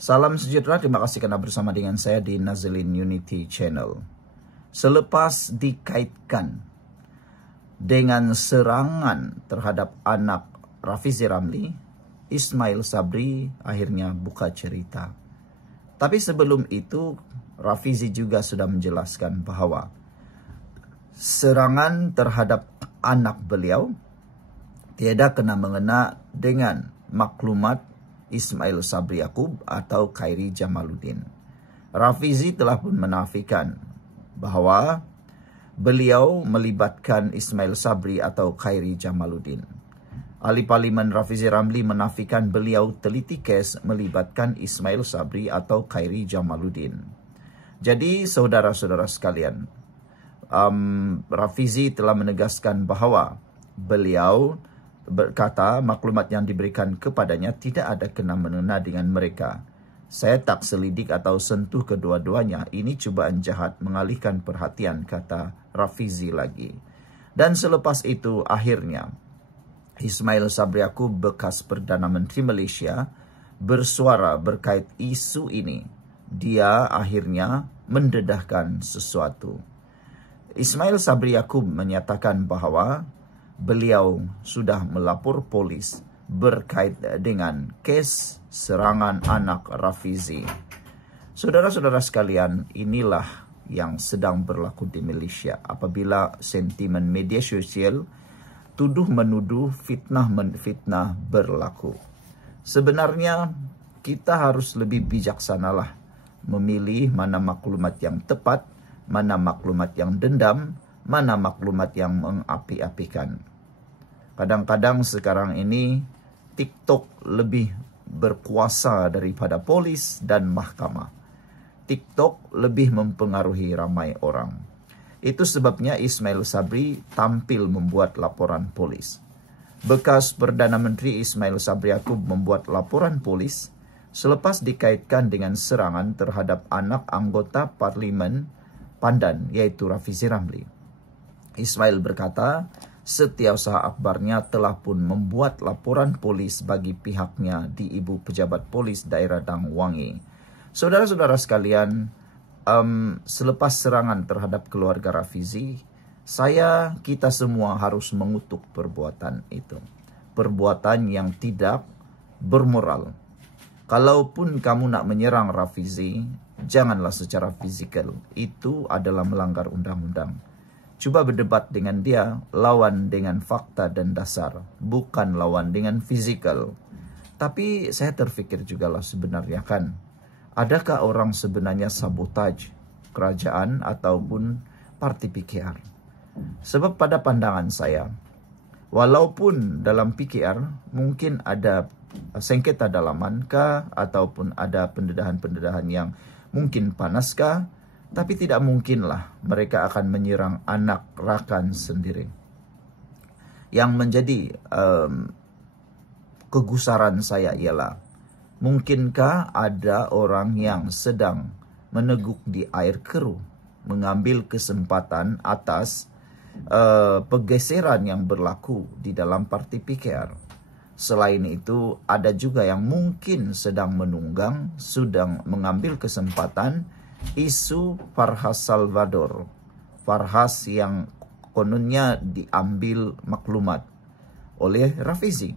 Salam sejahtera, terima kasih karena bersama dengan saya di Nazilin Unity Channel. Selepas dikaitkan dengan serangan terhadap anak Rafizi Ramli, Ismail Sabri akhirnya buka cerita. Tapi sebelum itu, Rafizi juga sudah menjelaskan bahwa serangan terhadap anak beliau tiada kena mengena dengan maklumat Ismail Sabri Yaakob atau Khairi Jamaluddin. Rafizi telah pun menafikan bahwa beliau melibatkan Ismail Sabri atau Khairi Jamaluddin. Ahli Parlimen Rafizi Ramli menafikan beliau teliti kes melibatkan Ismail Sabri atau Khairi Jamaluddin. Jadi saudara-saudara sekalian, Rafizi telah menegaskan bahwa beliau berkata maklumat yang diberikan kepadanya tidak ada kena-mengena dengan mereka. Saya tak selidik atau sentuh kedua-duanya. Ini cubaan jahat mengalihkan perhatian, kata Rafizi lagi. Dan selepas itu akhirnya Ismail Sabri Yaakob, bekas Perdana Menteri Malaysia, bersuara berkait isu ini. Dia akhirnya mendedahkan sesuatu. Ismail Sabri Yaakob menyatakan bahwa beliau sudah melapor polis berkait dengan kes serangan anak Rafizi. Saudara-saudara sekalian, inilah yang sedang berlaku di Malaysia. Apabila sentimen media sosial tuduh-menuduh, fitnah-menfitnah berlaku. Sebenarnya kita harus lebih bijaksanalah memilih mana maklumat yang tepat, mana maklumat yang dendam, mana maklumat yang mengapi-apikan. Kadang-kadang sekarang ini TikTok lebih berkuasa daripada polis dan mahkamah. TikTok lebih mempengaruhi ramai orang. Itu sebabnya Ismail Sabri tampil membuat laporan polis. Bekas Perdana Menteri Ismail Sabri Yaakob membuat laporan polis selepas dikaitkan dengan serangan terhadap anak anggota Parlimen Pandan, yaitu Rafizi Ramli. Ismail berkata, setiausaha akbarnya telah pun membuat laporan polis bagi pihaknya di Ibu Pejabat Polis Daerah Dang Wangi. Saudara-saudara sekalian, selepas serangan terhadap keluarga Rafizi, kita semua harus mengutuk perbuatan itu. Perbuatan yang tidak bermoral. Kalaupun kamu nak menyerang Rafizi, janganlah secara fizikal. Itu adalah melanggar undang-undang. Cuba berdebat dengan dia, lawan dengan fakta dan dasar, bukan lawan dengan fizikal. Tapi saya terfikir juga lah sebenarnya kan, adakah orang sebenarnya sabotaj kerajaan ataupun parti PKR? Sebab pada pandangan saya, walaupun dalam PKR mungkin ada sengketa dalaman kah, ataupun ada pendedahan-pendedahan yang mungkin panas kah, tapi tidak mungkinlah mereka akan menyerang anak rakan sendiri. Yang menjadi kegusaran saya ialah, mungkinkah ada orang yang sedang meneguk di air keruh, mengambil kesempatan atas pergeseran yang berlaku di dalam parti PKR. Selain itu, ada juga yang mungkin sedang menunggang, sedang mengambil kesempatan isu Farhas Salvador. Farhas yang kononnya diambil maklumat oleh Rafizi.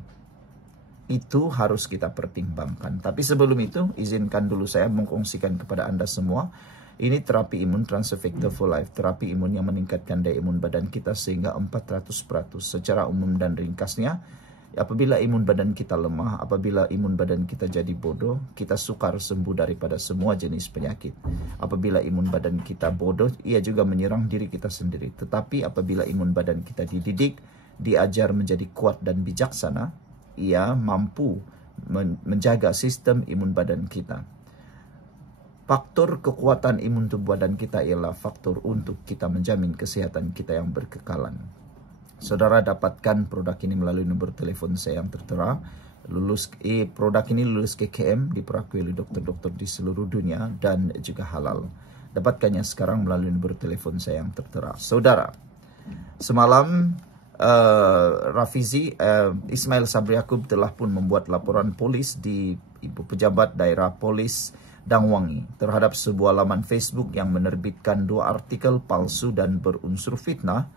Itu harus kita pertimbangkan. Tapi sebelum itu, izinkan dulu saya mengkongsikan kepada Anda semua. Ini terapi imun Transfer Factor for Life. Terapi imun yang meningkatkan daya imun badan kita sehingga 400%. Secara umum dan ringkasnya, apabila imun badan kita lemah, apabila imun badan kita jadi bodoh, kita sukar sembuh daripada semua jenis penyakit. Apabila imun badan kita bodoh, ia juga menyerang diri kita sendiri. Tetapi apabila imun badan kita dididik, diajar menjadi kuat dan bijaksana, ia mampu menjaga sistem imun badan kita. Faktor kekuatan imun tubuh badan kita ialah faktor untuk kita menjamin kesehatan kita yang berkekalan. Saudara dapatkan produk ini melalui nombor telefon saya yang tertera. Produk ini lulus KKM, diperakui oleh dokter-dokter di seluruh dunia dan juga halal. Dapatkannya sekarang melalui nomor telepon saya yang tertera. Saudara, semalam Rafizi, Ismail Sabri Yaakob telah pun membuat laporan polis di Ibu Pejabat Daerah Polis Dangwangi terhadap sebuah laman Facebook yang menerbitkan 2 artikel palsu dan berunsur fitnah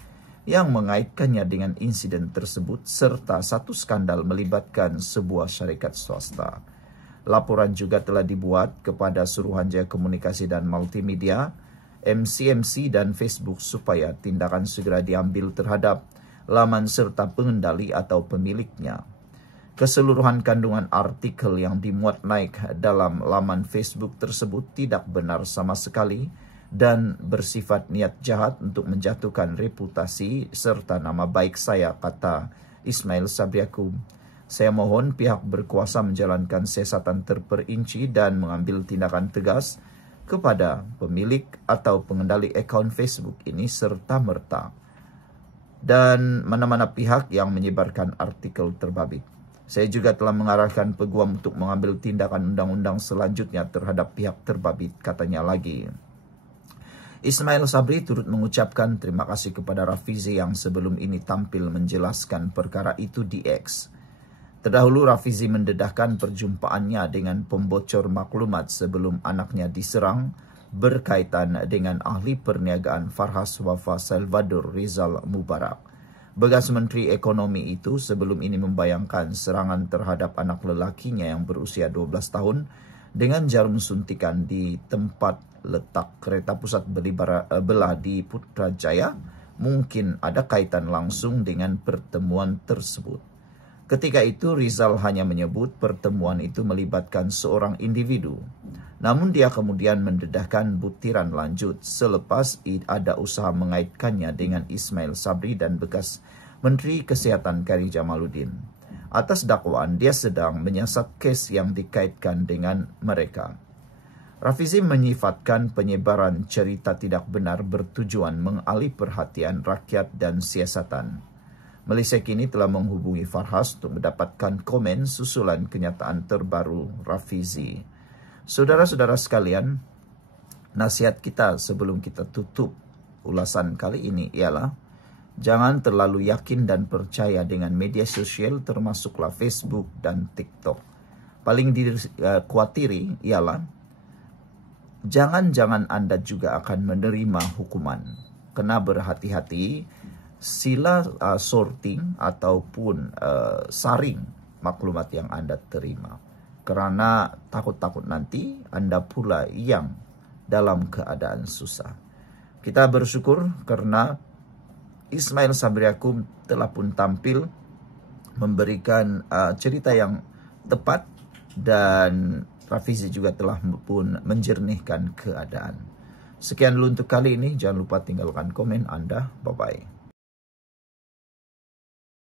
yang mengaitkannya dengan insiden tersebut serta 1 skandal melibatkan sebuah syarikat swasta. Laporan juga telah dibuat kepada Suruhanjaya Komunikasi dan Multimedia, MCMC dan Facebook supaya tindakan segera diambil terhadap laman serta pengendali atau pemiliknya. Keseluruhan kandungan artikel yang dimuat naik dalam laman Facebook tersebut tidak benar sama sekali dan bersifat niat jahat untuk menjatuhkan reputasi serta nama baik saya, kata Ismail Sabri Yaakob. Saya mohon pihak berkuasa menjalankan siasatan terperinci dan mengambil tindakan tegas kepada pemilik atau pengendali akaun Facebook ini serta merta dan mana-mana pihak yang menyebarkan artikel terbabit. Saya juga telah mengarahkan peguam untuk mengambil tindakan undang-undang selanjutnya terhadap pihak terbabit, katanya lagi. Ismail Sabri turut mengucapkan terima kasih kepada Rafizi yang sebelum ini tampil menjelaskan perkara itu di X. Terdahulu Rafizi mendedahkan perjumpaannya dengan pembocor maklumat sebelum anaknya diserang berkaitan dengan ahli perniagaan Farhas Wafa Salvador Rizal Mubarak. Bekas Menteri Ekonomi itu sebelum ini membayangkan serangan terhadap anak lelakinya yang berusia 12 tahun dengan jarum suntikan di tempat letak kereta pusat belah di Putrajaya mungkin ada kaitan langsung dengan pertemuan tersebut. Ketika itu Rizal hanya menyebut pertemuan itu melibatkan seorang individu. Namun dia kemudian mendedahkan butiran lanjut selepas ada usaha mengaitkannya dengan Ismail Sabri dan bekas Menteri Kesehatan Khairi Jamaluddin. Atas dakwaan dia sedang menyiasat kes yang dikaitkan dengan mereka. Rafizi menyifatkan penyebaran cerita tidak benar bertujuan mengalih perhatian rakyat dan siasatan. Malaysia kini telah menghubungi Farhas untuk mendapatkan komen susulan kenyataan terbaru Rafizi. Saudara-saudara sekalian, nasihat kita sebelum kita tutup ulasan kali ini ialah jangan terlalu yakin dan percaya dengan media sosial termasuklah Facebook dan TikTok. Paling dikhawatiri ialah jangan-jangan Anda juga akan menerima hukuman. Kena berhati-hati, sila sorting ataupun saring maklumat yang Anda terima. Kerana takut-takut nanti Anda pula yang dalam keadaan susah. Kita bersyukur kerana Ismail Sabri Yaakob telah pun tampil memberikan cerita yang tepat dan Rafizi juga telah pun menjernihkan keadaan. Sekian dulu untuk kali ini. Jangan lupa tinggalkan komen Anda. Bye-bye.